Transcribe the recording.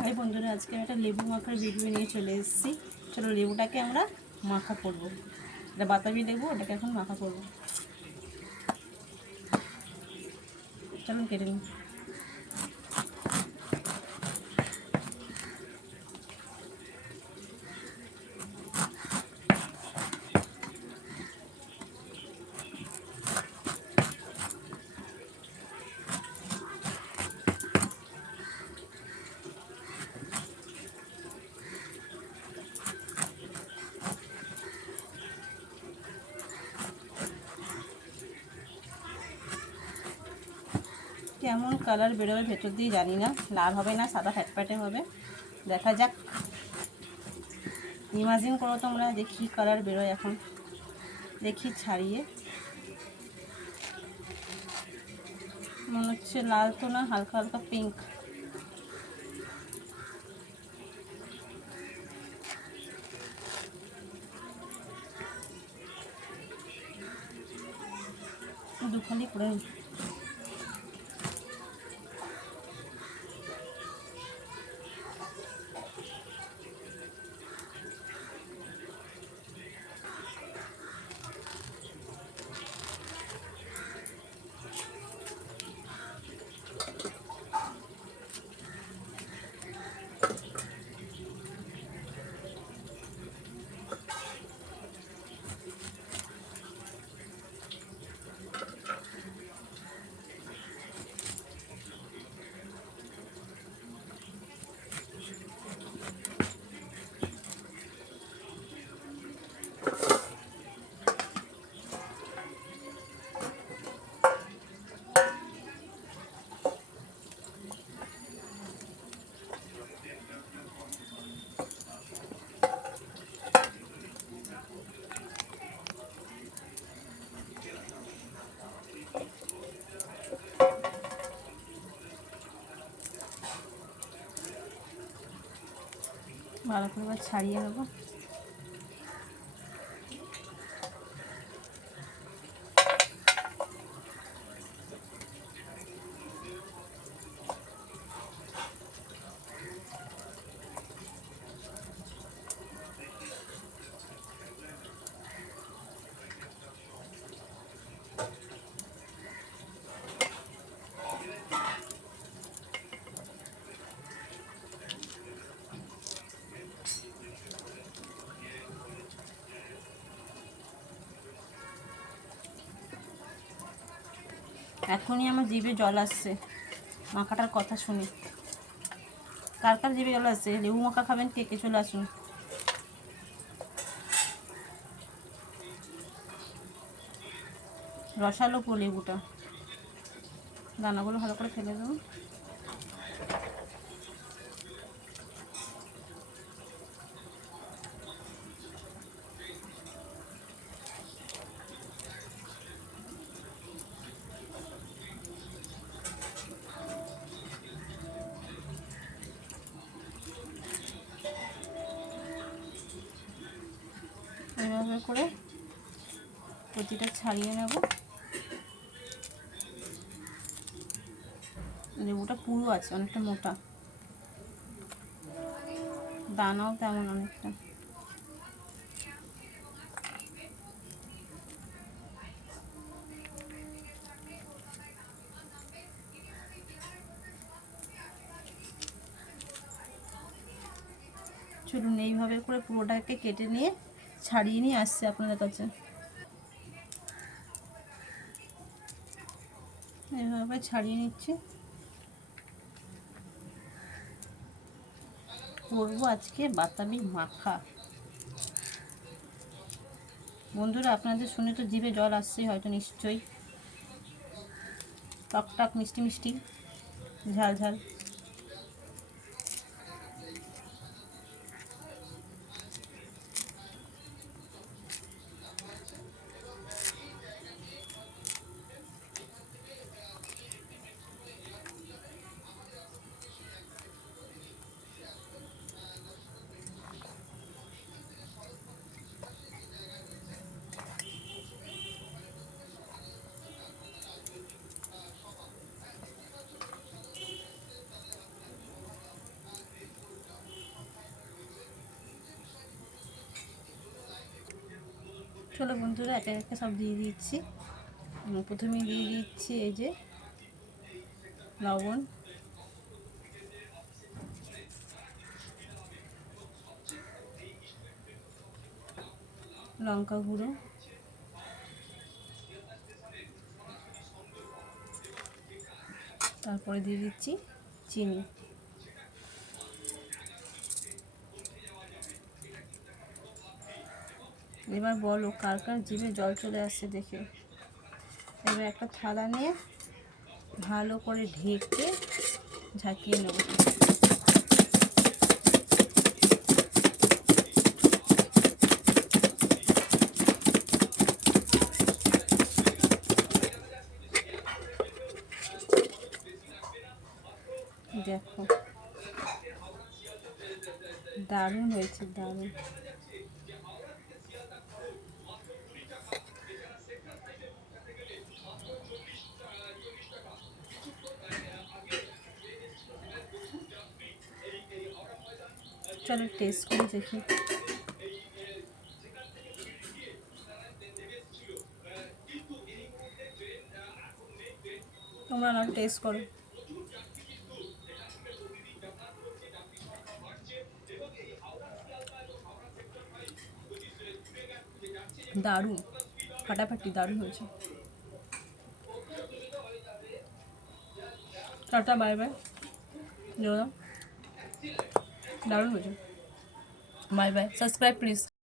High বন্ধুরা, আজকে একটা লেবু মাখার ভিডিও নিয়ে চলে এসেছি। চলো লেবুটাকে আমরা মাখা করবো। এটা বাতাবি লেবু, ওটাকে এখন মাখা করবো। চলুন কেটে নিই। কেমন কালার বেরোবে ভেতর দিয়ে জানি না, লাল হবে না সাদা ফ্যাটফ্যাটে হবে, দেখা যাক। ইমাজিন করো তোমরা যে কী কালার বেরোয়। এখন দেখি ছাড়িয়ে, মনে হচ্ছে লাল তো না, হালকা হালকা পিঙ্ক। দুখালি করে নিই। ভালো করে এবার ছাড়িয়ে নেবো। এখনই আমার জিভে জল আসছে মাখাটার কথা শুনি। কার কার জিভে জল আসছে? লেবু মাখা খাবেন কে কে? চলে আসুন। রসালো পুরো লেবুটা, দানাগুলো ভালো করে ফেলে দেবো। এইভাবে করে প্রতিটা ছাড়িয়ে নেব। লেবুটা পুরো আছে, অনেকটা মোটা, দানাও তেমন অনেকটা। চলুন এইভাবে করে পুরোটাকে কেটে নিয়ে ছাড়িয়ে নিয়ে আসছে আপনাদের কাছে। এইভাবে ছাড়িয়ে নিচ্ছি। করবো আজকে বাতাবি মাখা। বন্ধুরা, আপনাদের শুনে তো জিভে জল আসছে হয়তো, নিশ্চয়ই। টক টক মিষ্টি মিষ্টি, ঝাল ঝাল। চলো বন্ধুরা, একে একে সব দিয়ে দিচ্ছি। প্রথমে দিয়ে দিচ্ছি এই যে লবণ, লঙ্কা গুঁড়ো, তারপরে দিয়ে দিচ্ছি চিনি। এবার বলো কার কার জিভে জল চলে আসছে দেখে। এবার একটা থালা নিয়ে ভালো করে ঢেকে ঝাঁকিয়ে নেব। দেখো দারুণ হয়েছে, দারুণ। চলো টেস্ট করে দেখি। তোমরা না টেস্ট করো। দারুণ, ফাটাফাটি দারুণ হয়েছে। Tata, bye bye. দারুণ হয়েছে। Bye bye, subscribe please.